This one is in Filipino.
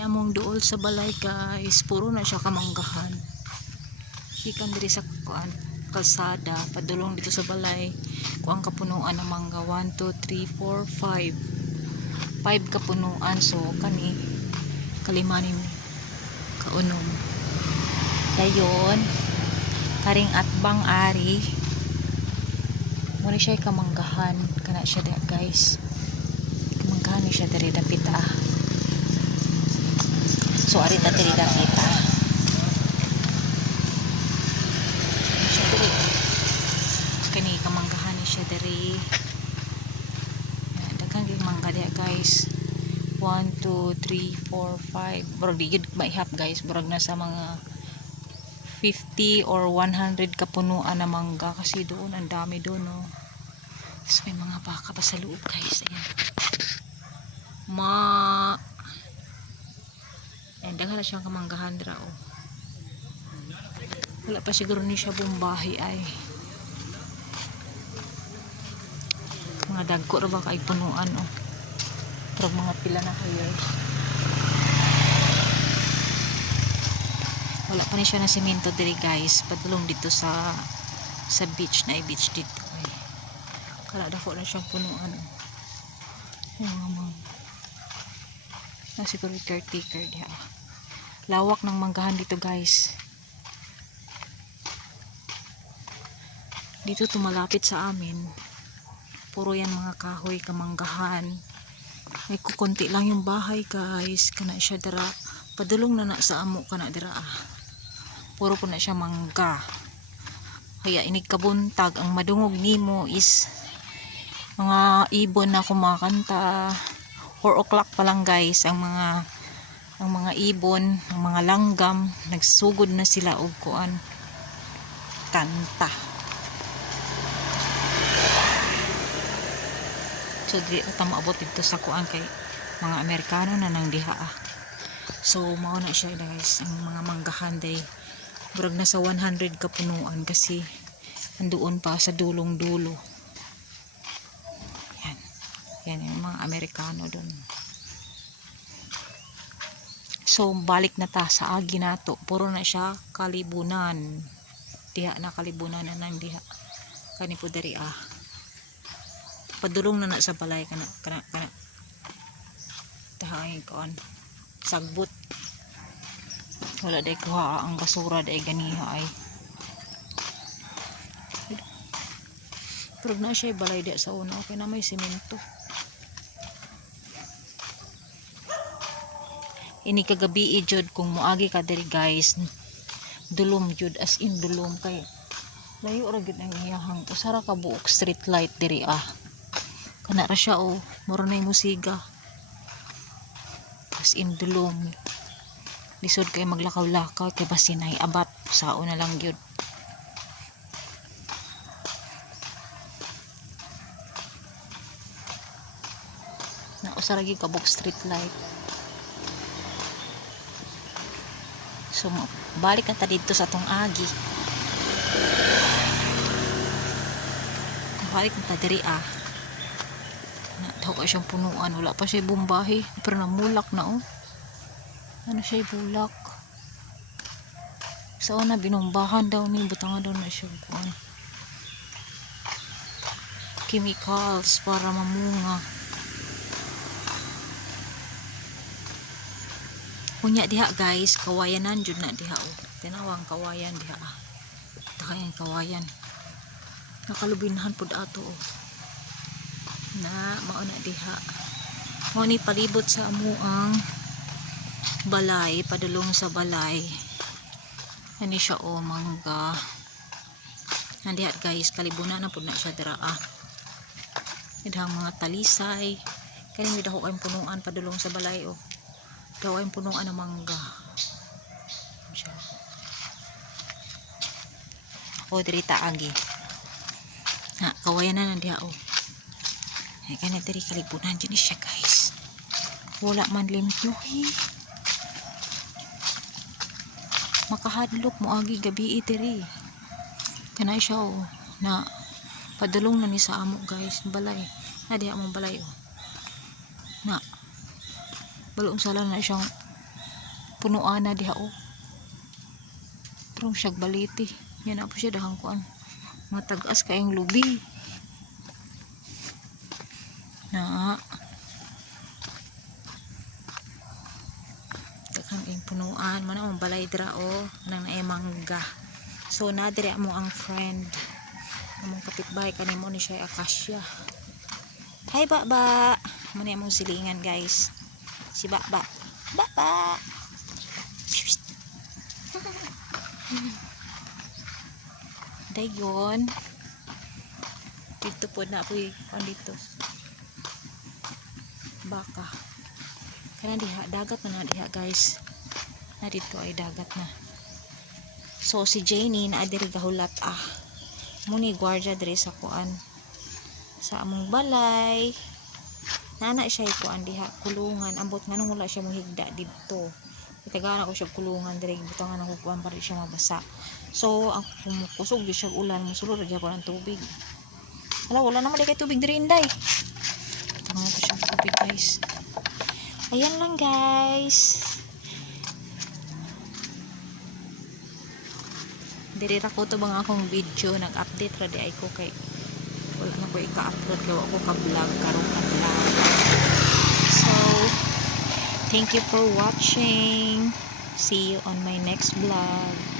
among duol sa balay guys, puro na siya kamanggahan. Ikan diri sa kalsada, padulong dito sa balay. Kuang kapunuan ng mangga 1, 2, 3, 4, 5. 5 kapunuan, so kani kalimanin kaunom. Dayon karing atbang ari. Muna siya kamanggahan, kana siya da guys. Kamanggahan ni siya diri dapit So ari ta diri dapit siya diri. Kani kamanggahan ni siya diri. Daghang gyud mangga dia guys. 1, 2, 3, 4, 5. Burag di gyud maihap guys. Burag na sa mga 50 or 100 kapunuan na mangga kasi doon ang dami doon, no. Tapos may mga baka pa sa loob guys. Ayan. Ayan, daghan na siyang kamanggahan dira, oh. Wala pa siguro ni siya bumbahi ay. Mga dagko ra ba kay punuan, oh. Pero mga pila na kayo. Wala pa ni siya na semento diri guys. Padulong dito sa beach na beach dito. Ay. Kala dako na siyang punuan. Siguro caretaker diha. Lawak ng manggahan dito guys. Dito tumalapit sa amin. Puro yan mga kahoy, kamanggahan. May kukunti lang yung bahay guys. Kana siya dira. Padulong na sa amo kana dira. Puro po na siya mangga. Kaya inig kabuntag ang madungog nimo is mga ibon na kumakanta. 4 o'clock pa lang guys ang mga ibon, ang mga langgam nagsugod na sila og kuan kanta. So di ata maabot dito sa kuan kay mga Amerikano na nang diha. So mao na siya guys ang mga manggahan day. Burag na sa 100 kapunuan kasi andoon pa sa dulong-dulo. Yan yung mga Amerikano doon. So balik na ta sa agi nato. Puro na siya kalibunan. Diha na kalibunan na nang diha. Kani po dari Padulong na sa balay kana. Tahangin kon. Sagbot. Wala day kuha ang basura day ganiha ay. Pero na siya balay di sa una. Okay na may semento. Ini kagabi jud kung moagi ka diri guys. Dulom jud as in dulom kay layo ra gid ang iyahang usara ka buok street light diri Kana ra siya mura na musiga. As in dulom. Lisod kay maglakaw-lakaw kay basinay abat sao na lang gyud. Na usara gyud ka buok street light. So, balik na ta dito sa tong agi. Balik na ta diri Daw ka siyang punuan. Wala pa siya bumbahi. Pero namulak na Ano siya bulak. So, binumbahan daw ni. Butangan daw na siya kuan. Chemicals para mamunga. Kunya diha guys, kawayanan jud na diha Tinawang kawayan diha. Takayang kawayan. Nakalubinhan pud ato Na mao na diha. Mo ni palibot sa amuang balay, padulong sa balay. Ani siya mangga. Nandiha guys, kalibunan na pud na siya dira Idang mga talisay. Kani mi daw kay punuan padulong sa balay Daw ay punuan ng mangga. Diri ta agi. Kawayan na nandiha Ay kana diri kalibunan dyan siya guys. Wala man limpyo Makahadlok mo agi gabi diri. Kana siya na padulong na ni sa amo guys balay. Diha mong balay na balong sala na siyang punuan na diha oh. Pero siyag baliti. Yan na po siya dahang kuan. Matagas kayong lubi. Na. Takang ing punuan. Mana ang balay dira o. Nang nae mangga. So na dira mo ang friend. Among kapitbahay kanimo ni siya akasya. Hi Baba. Muna among silingan guys. Si Baba. Baba. Dayon. Dito po na po dito. Baka. Kana diha dagat na diha guys. Na dito ay dagat na. So si Janie na diri gahulat muni gwardiya diri sa kuan. Sa among balay. Nana siya kuan diha kulungan ambot nganong wala siya mohigda didto. Itagana ko siya kulungan diri butangan ako kuan para di siya mabasa. So ang kumukusog di siya ulan musulod ra pa ng tubig. Wala naman kay tubig diri inday. Tama ko siya tubig guys. Ayan lang guys. Diri ra ko to bang akong video nag-update ra di ay ko kay wala na ko ika-upload kay wala ko ka-vlog karong adlaw. So thank you for watching. See you on my next vlog.